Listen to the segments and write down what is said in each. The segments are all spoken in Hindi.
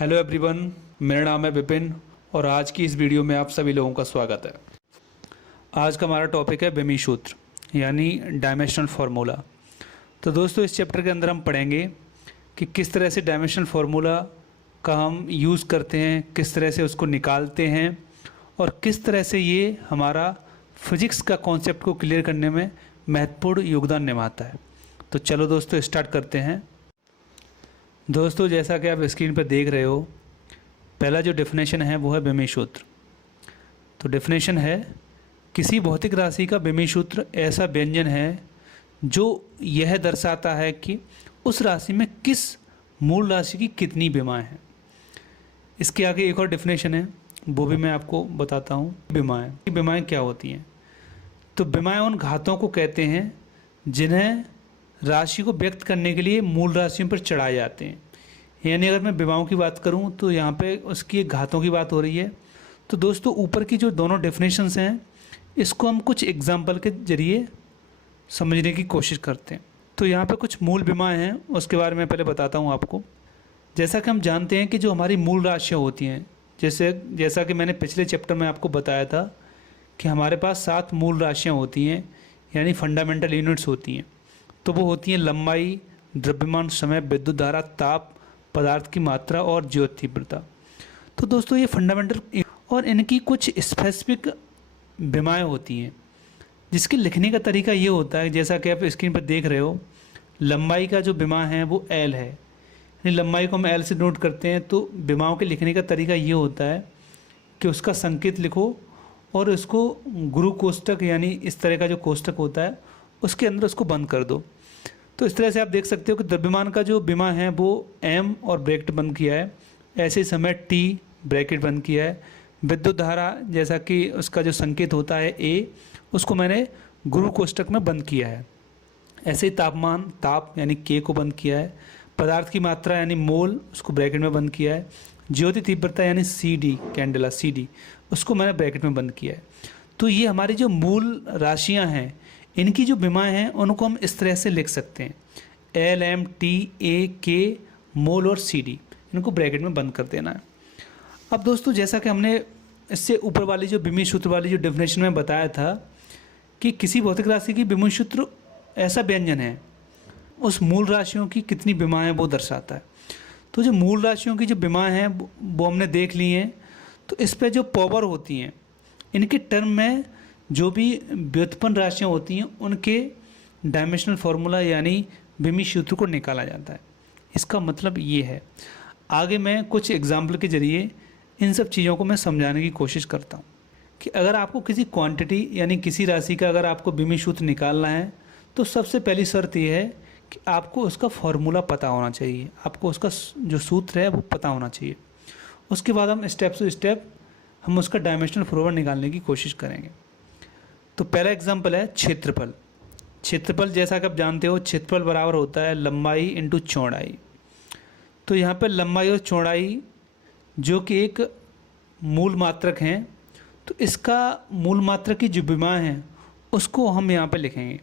हेलो एवरीवन, मेरा नाम है विपिन और आज की इस वीडियो में आप सभी लोगों का स्वागत है। आज का हमारा टॉपिक है बेमी सूत्र यानी डायमेंशनल फार्मूला। तो दोस्तों, इस चैप्टर के अंदर हम पढ़ेंगे कि किस तरह से डायमेंशनल फार्मूला का हम यूज़ करते हैं, किस तरह से उसको निकालते हैं और किस तरह से ये हमारा फिजिक्स का कॉन्सेप्ट को क्लियर करने में महत्वपूर्ण योगदान निभाता है। तो चलो दोस्तों, स्टार्ट करते हैं। दोस्तों, जैसा कि आप स्क्रीन पर देख रहे हो, पहला जो डेफिनेशन है वो है बेमी सूत्र। तो डेफिनेशन है, किसी भौतिक राशि का बेमी सूत्र ऐसा व्यंजन है जो यह दर्शाता है कि उस राशि में किस मूल राशि की कितनी विमाएँ हैं। इसके आगे एक और डेफिनेशन है, वो भी मैं आपको बताता हूँ। विमाएँ क्या होती हैं? तो विमाएँ उन घातों को कहते हैं जिन्हें राशि को व्यक्त करने के लिए मूल राशियों पर चढ़ाए जाते हैं। यानी अगर मैं विमाओं की बात करूं तो यहाँ पे उसकी एक घातों की बात हो रही है। तो दोस्तों, ऊपर की जो दोनों डेफिनेशंस हैं, इसको हम कुछ एग्जांपल के जरिए समझने की कोशिश करते हैं। तो यहाँ पे कुछ मूल विमाएँ हैं, उसके बारे में पहले बताता हूँ आपको। जैसा कि हम जानते हैं कि जो हमारी मूल राशियाँ होती हैं, जैसा कि मैंने पिछले चैप्टर में आपको बताया था कि हमारे पास 7 मूल राशियाँ होती हैं, यानी फंडामेंटल यूनिट्स होती हैं। तो वो होती हैं लंबाई, द्रव्यमान, समय, विद्युत धारा, ताप, पदार्थ की मात्रा और ज्योति तीव्रता। तो दोस्तों, ये फंडामेंटल और इनकी कुछ स्पेसिफिक विमाएँ होती हैं जिसके लिखने का तरीका ये होता है, जैसा कि आप स्क्रीन पर देख रहे हो। लंबाई का जो विमा है वो एल है, यानी लंबाई को हम एल से नोट करते हैं। तो विमाओं के लिखने का तरीका ये होता है कि उसका संकेत लिखो और उसको गुरु कोष्टक यानी इस तरह का जो कोष्टक होता है उसके अंदर उसको बंद कर दो। तो इस तरह से आप देख सकते हो कि द्रव्यमान का जो विमा है वो एम और ब्रैकेट बंद किया है। ऐसे ही समय टी, ब्रैकेट बंद किया है। विद्युत धारा, जैसा कि उसका जो संकेत होता है ए, उसको मैंने गुरु कोष्टक में बंद किया है। ऐसे ही तापमान, ताप यानी के को बंद किया है। पदार्थ की मात्रा यानी मोल, उसको ब्रैकेट में बंद किया है। ज्योति तीव्रता यानी c d, candela c d, उसको मैंने ब्रैकेट में बंद किया है। तो ये हमारी जो मूल राशियाँ हैं, इनकी जो विमाएँ हैं उनको हम इस तरह से लिख सकते हैं, एल, एम, टी, ए, के, मोल और सी डी, इनको ब्रैकेट में बंद कर देना है। अब दोस्तों, जैसा कि हमने इससे ऊपर वाली जो बेमी सूत्र वाली जो डेफिनेशन में बताया था कि किसी भौतिक राशि की बेमी सूत्र ऐसा व्यंजन है, उस मूल राशियों की कितनी विमाएँ वो दर्शाता है। तो जो मूल राशियों की जो विमाएँ हैं वो हमने देख ली हैं। तो इस पर जो पावर होती हैं, इनके टर्म में जो भी व्युत्पन्न राशियाँ होती हैं उनके डायमेंशनल फार्मूला यानी बेमी सूत्र को निकाला जाता है। इसका मतलब ये है। आगे मैं कुछ एग्जाम्पल के ज़रिए इन सब चीज़ों को मैं समझाने की कोशिश करता हूँ कि अगर आपको किसी क्वांटिटी यानी किसी राशि का अगर आपको बेमी सूत्र निकालना है तो सबसे पहली शर्त यह है कि आपको उसका फार्मूला पता होना चाहिए, आपको उसका जो सूत्र है वो पता होना चाहिए। उसके बाद हम स्टेप टू स्टेप हम उसका डायमेंशनल फार्मूला निकालने की कोशिश करेंगे। तो पहला एग्जाम्पल है क्षेत्रफल। क्षेत्रफल, जैसा कि आप जानते हो, क्षेत्रफल बराबर होता है लंबाई इंटू चौड़ाई। तो यहाँ पर लंबाई और चौड़ाई जो कि एक मूल मात्रक हैं, तो इसका मूल मात्रक की जो विमा है उसको हम यहाँ पे लिखेंगे।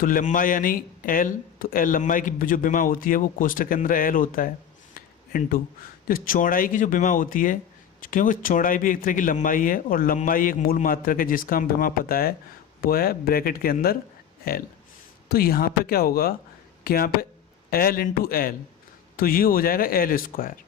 तो लंबाई यानी एल, तो एल लंबाई की जो विमा होती है वो कोष्टक के अंदर एल होता है, इंटू जो चौड़ाई की जो विमा होती है, क्योंकि चौड़ाई भी एक तरह की लंबाई है और लंबाई एक मूल मात्रक है जिसका हम विमा पता है, वो है ब्रैकेट के अंदर एल। तो यहाँ पे क्या होगा कि यहाँ पे एल इंटू एल, तो ये हो जाएगा एल स्क्वायर,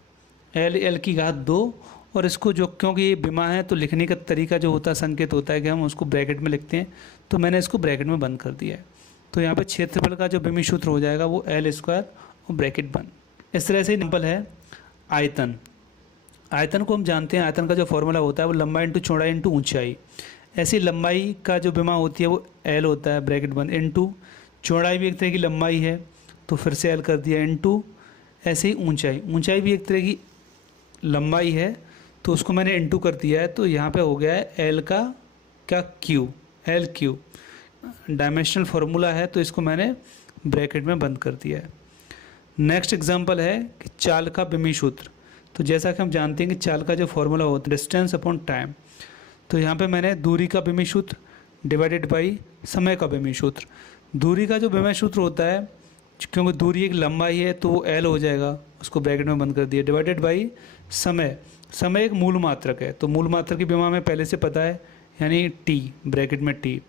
एल एल की घात 2। और इसको जो, क्योंकि ये विमा है तो लिखने का तरीका जो होता है, संकेत होता है कि हम उसको ब्रैकेट में लिखते हैं, तो मैंने इसको ब्रैकेट में बंद कर दिया है। तो यहाँ पे क्षेत्रफल का जो बेमी सूत्र हो जाएगा वो एल स्क्वायर और ब्रैकेट बंद। इस तरह से सिंपल है। आयतन, आयतन को हम जानते हैं, आयतन का जो फॉर्मूला होता है वो लंबाई इंटू चौड़ाई इंटू ऊंचाई। ऐसे लंबाई का जो विमा होती है वो एल होता है, ब्रैकेट बंद, इंटू चौड़ाई भी एक तरह की लंबाई है तो फिर से एल कर दिया, इंटू ऐसे ही ऊंचाई, ऊंचाई भी एक तरह की लंबाई है तो उसको मैंने इंटू कर दिया है। तो यहाँ पे हो गया है एल का क्या, Q, L Q. Dimensional formula है तो इसको मैंने ब्रैकेट में बंद कर दिया है। नेक्स्ट एग्जांपल है कि चाल का बेमी सूत्र। तो जैसा कि हम जानते हैं कि चाल का जो फार्मूला होता है डिस्टेंस अपॉन टाइम, तो यहाँ पे मैंने दूरी का बेमी सूत्र डिवाइडेड बाई समय का बेमी सूत्र। दूरी का जो बेमी सूत्र होता है, क्योंकि दूरी एक लंबाई है तो वो एल हो जाएगा, उसको ब्रैकेट में बंद कर दिया, डिवाइडेड बाई समय एक मूल मात्रक है, तो मूल मात्रक की विमा हमें पहले से पता है, यानी टी, ब्रैकेट में टी।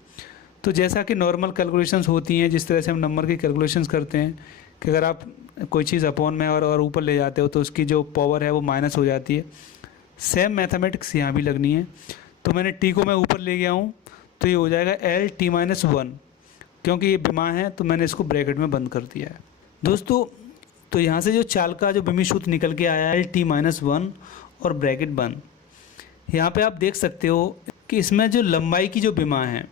तो जैसा कि नॉर्मल कैलकुलेशंस होती हैं, जिस तरह से हम नंबर की कैलकुलेशंस करते हैं कि अगर आप कोई चीज़ अपॉन में और ऊपर ले जाते हो तो उसकी जो पावर है वो माइनस हो जाती है, सेम मैथमेटिक्स यहाँ भी लगनी है। तो मैंने टी को मैं ऊपर ले गया हूँ, तो ये हो जाएगा एल टी माइनस वन, क्योंकि ये विमा है तो मैंने इसको ब्रैकेट में बंद कर दिया है। दोस्तों, तो यहाँ से जो चाल का जो विमी सूत्र निकल के आया है एल टी माइनस वन और ब्रैकेट बंद, यहाँ पे आप देख सकते हो कि इसमें जो लंबाई की जो विमा है,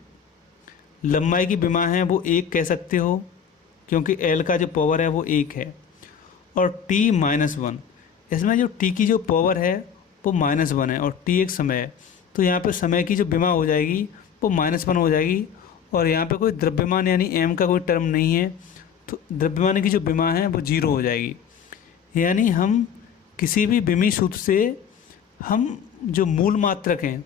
लंबाई की विमा है वो एक कह सकते हो, क्योंकि एल का जो पावर है वो एक है, और टी माइनस वन, इसमें जो टी की जो पावर है वो माइनस वन है और टी एक समय है, तो यहाँ पे समय की जो विमा हो जाएगी वो माइनस वन हो जाएगी। और यहाँ पे कोई द्रव्यमान यानी एम का कोई टर्म नहीं है, तो द्रव्यमान की जो विमा है वो जीरो हो जाएगी। यानी हम किसी भी विमी सूत्र से हम जो मूल मात्रक हैं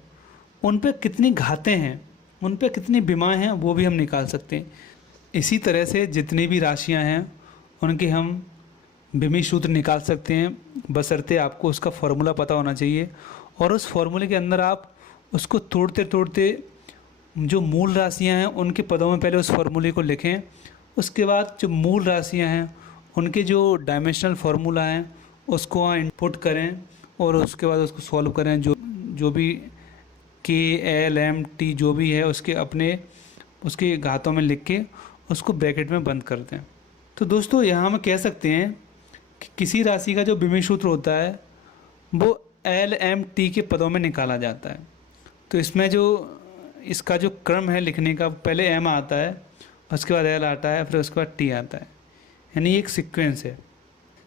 उन पे कितनी घातें हैं, उन पे कितनी विमाएँ हैं, वो भी हम निकाल सकते हैं। इसी तरह से जितनी भी राशियाँ हैं उनके हम विमी सूत्र निकाल सकते हैं, बशर्ते आपको उसका फॉर्मूला पता होना चाहिए। और उस फॉर्मूले के अंदर आप उसको तोड़ते तोड़ते जो मूल राशियां हैं उनके पदों में पहले उस फॉर्मूले को लिखें, उसके बाद जो मूल राशियां हैं उनके जो डायमेंशनल फार्मूला हैं उसको वहाँ इनपुट करें और उसके बाद उसको सॉल्व करें। जो भी के एल एम टी जो भी है उसके घातों में लिख के उसको ब्रैकेट में बंद कर दें। तो दोस्तों, यहाँ हम कह सकते हैं कि किसी राशि का जो विमी सूत्र होता है वो एल एम टी के पदों में निकाला जाता है। तो इसमें जो इसका जो क्रम है लिखने का, पहले एम आता है, उसके बाद एल आता है, फिर उसके बाद टी आता है, यानी एक सीक्वेंस है।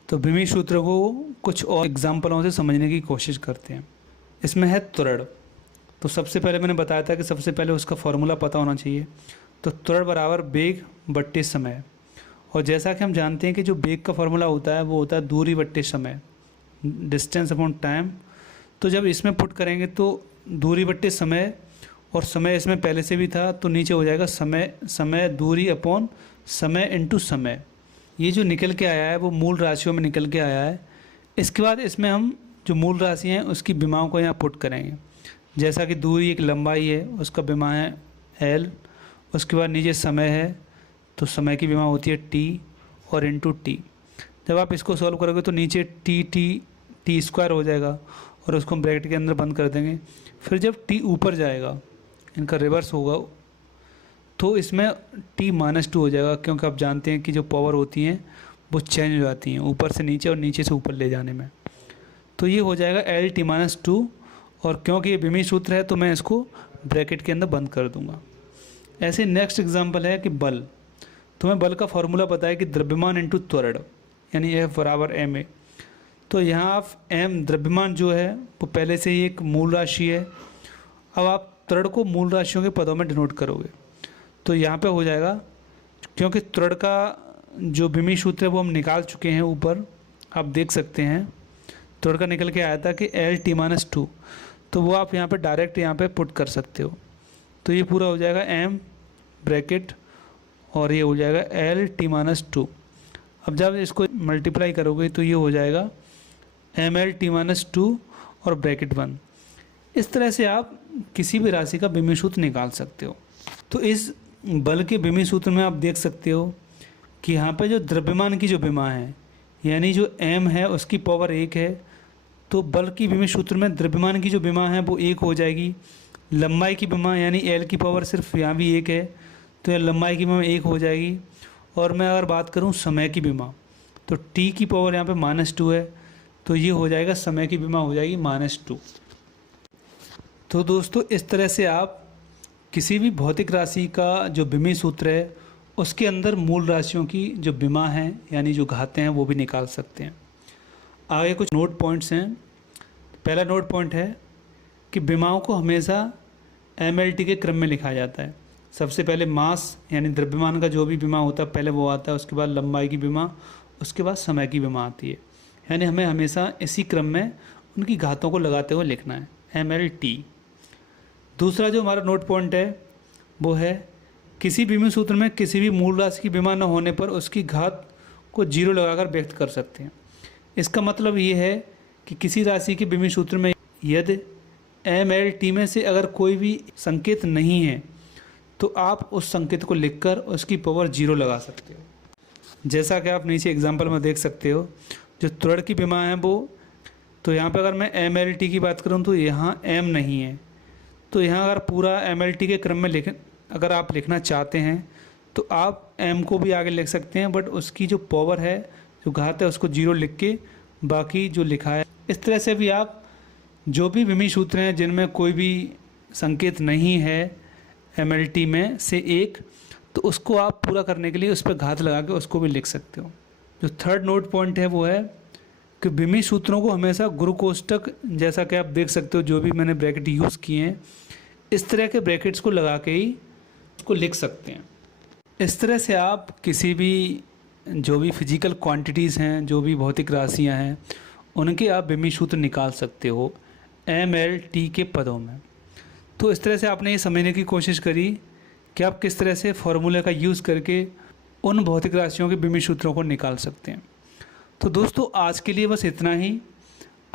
तो विमी सूत्र को कुछ और एग्जाम्पलों से समझने की कोशिश करते हैं। इसमें है त्वरण। तो सबसे पहले मैंने बताया था कि सबसे पहले उसका फॉर्मूला पता होना चाहिए। तो त्वरण बराबर वेग बट्टे समय, और जैसा कि हम जानते हैं कि जो वेग का फॉर्मूला होता है वो होता है दूरी बट्टे समय, डिस्टेंस अपॉन टाइम। तो जब इसमें पुट करेंगे तो दूरी बट्टे समय, और समय इसमें पहले से भी था तो नीचे हो जाएगा समय दूरी अपॉन समय इंटू समय। ये जो निकल के आया है वो मूल राशियों में निकल के आया है। इसके बाद इसमें हम जो मूल राशि हैं उसकी विमाओं को यहाँ पुट करेंगे। जैसा कि दूरी एक लंबाई है, उसका विमा है एल, उसके बाद नीचे समय है तो समय की विमा होती है टी और इंटू टी। जब आप इसको सॉल्व करोगे तो नीचे टी स्क्वायर हो जाएगा और उसको हम ब्रैकेट के अंदर बंद कर देंगे। फिर जब टी ऊपर जाएगा, इनका रिवर्स होगा, तो इसमें टी माइनस टू हो जाएगा, क्योंकि आप जानते हैं कि जो पावर होती हैं वो चेंज हो जाती हैं ऊपर से नीचे और नीचे से ऊपर ले जाने में। तो ये हो जाएगा एल टी माइनस टू, और क्योंकि ये विमी सूत्र है तो मैं इसको ब्रैकेट के अंदर बंद कर दूंगा। ऐसे नेक्स्ट एग्जांपल है कि बल। तो मैं बल का फॉर्मूला पता है कि द्रव्यमान इंटू त्वरण, यानी एफ बराबर एम ए। तो यहाँ आप एम द्रव्यमान जो है वो पहले से ही एक मूल राशि है। अब आप त्वरण को मूल राशियों के पदों में डिनोट करोगे तो यहाँ पे हो जाएगा, क्योंकि त्वरण का जो विमी सूत्र है वो हम निकाल चुके हैं, ऊपर आप देख सकते हैं त्वरण का निकल के आया था कि एल टी माइनस टू, तो वो आप यहाँ पे डायरेक्ट यहाँ पे पुट कर सकते हो। तो ये पूरा हो जाएगा एम ब्रैकेट और ये हो जाएगा एल टी माइनस टू। अब जब इसको मल्टीप्लाई करोगे तो ये हो जाएगा M L T minus two और ब्रैकेट वन। इस तरह से आप किसी भी राशि का विमी सूत्र निकाल सकते हो। तो इस बल के विमी सूत्र में आप देख सकते हो कि यहाँ पे जो द्रव्यमान की जो विमा है, यानी जो m है उसकी पावर एक है, तो बल की विमी सूत्र में द्रव्यमान की जो विमा है वो एक हो जाएगी। लंबाई की विमा यानी l की पावर सिर्फ यहाँ भी एक है, तो यह लंबाई की विमा एक हो जाएगी। और मैं अगर बात करूँ समय की विमा, तो t की पावर यहाँ पे -2 है, तो ये हो जाएगा समय की विमा हो जाएगी -2। तो दोस्तों, इस तरह से आप किसी भी भौतिक राशि का जो विमी सूत्र है उसके अंदर मूल राशियों की जो विमा है यानी जो घातें हैं वो भी निकाल सकते हैं। आगे कुछ नोट पॉइंट्स हैं। पहला नोट पॉइंट है कि विमाओं को हमेशा MLT के क्रम में लिखा जाता है। सबसे पहले मास यानी द्रव्यमान का जो भी विमा होता है पहले वो आता है, उसके बाद लंबाई की विमा, उसके बाद समय की विमा आती है। यानी हमें हमेशा इसी क्रम में उनकी घातों को लगाते हुए लिखना है, MLT। दूसरा जो हमारा नोट पॉइंट है वो है किसी विमी सूत्र में किसी भी मूल राशि की विमा न होने पर उसकी घात को 0 लगाकर व्यक्त कर सकते हैं। इसका मतलब ये है कि किसी राशि के विमीय सूत्र में यदि MLT में से अगर कोई भी संकेत नहीं है तो आप उस संकेत को लिखकर उसकी पावर 0 लगा सकते हो। जैसा कि आप नीचे एग्जांपल में देख सकते हो, जो त्वरण की विमा है वो, तो यहाँ पे अगर मैं MLT की बात करूँ तो यहाँ M नहीं है, तो यहाँ अगर पूरा MLT के क्रम में अगर आप लिखना चाहते हैं तो आप M को भी आगे लिख सकते हैं, बट उसकी जो पावर है, जो घात है, उसको 0 लिख के बाकी जो लिखा है, इस तरह से भी आप जो भी विमीय सूत्र हैं जिनमें कोई भी संकेत नहीं है MLT में से एक, तो उसको आप पूरा करने के लिए उस पर घात लगा के उसको भी लिख सकते हो। जो थर्ड नोट पॉइंट है वो है कि विमीय सूत्रों को हमेशा गुरु कोष्ठक, जैसा कि आप देख सकते हो जो भी मैंने ब्रैकेट यूज़ किए हैं, इस तरह के ब्रैकेट्स को लगा के ही उसको लिख सकते हैं। इस तरह से आप किसी भी जो भी फिजिकल क्वांटिटीज़ हैं, जो भी भौतिक राशियां हैं, उनके आप विमीय सूत्र निकाल सकते हो MLT के पदों में। तो इस तरह से आपने ये समझने की कोशिश करी कि आप किस तरह से फॉर्मूले का यूज़ करके उन भौतिक राशियों के विमीय सूत्रों को निकाल सकते हैं। तो दोस्तों आज के लिए बस इतना ही।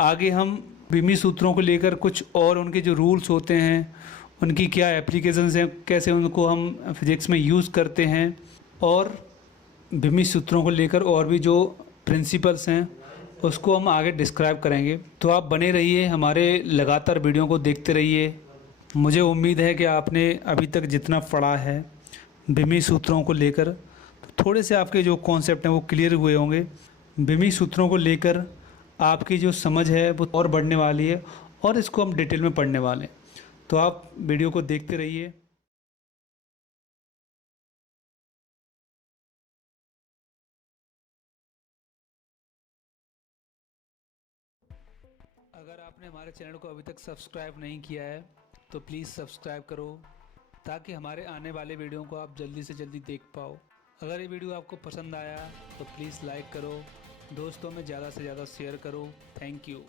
आगे हम विमीय सूत्रों को लेकर कुछ और उनके जो रूल्स होते हैं, उनकी क्या एप्लीकेशंस हैं, कैसे उनको हम फिज़िक्स में यूज़ करते हैं, और विमीय सूत्रों को लेकर और भी जो प्रिंसिपल्स हैं उसको हम आगे डिस्क्राइब करेंगे। तो आप बने रहिए, हमारे लगातार वीडियो को देखते रहिए। मुझे उम्मीद है कि आपने अभी तक जितना पढ़ा है विमीय सूत्रों को लेकर, तो थोड़े से आपके जो कॉन्सेप्ट हैं वो क्लियर हुए होंगे। विमीय सूत्रों को लेकर आपकी जो समझ है वो और बढ़ने वाली है, और इसको हम डिटेल में पढ़ने वाले हैं। तो आप वीडियो को देखते रहिए। अगर आपने हमारे चैनल को अभी तक सब्सक्राइब नहीं किया है तो प्लीज़ सब्सक्राइब करो, ताकि हमारे आने वाले वीडियो को आप जल्दी से जल्दी देख पाओ। अगर ये वीडियो आपको पसंद आया तो प्लीज़ लाइक करो, दोस्तों में ज़्यादा से ज़्यादा शेयर करो। Thank you.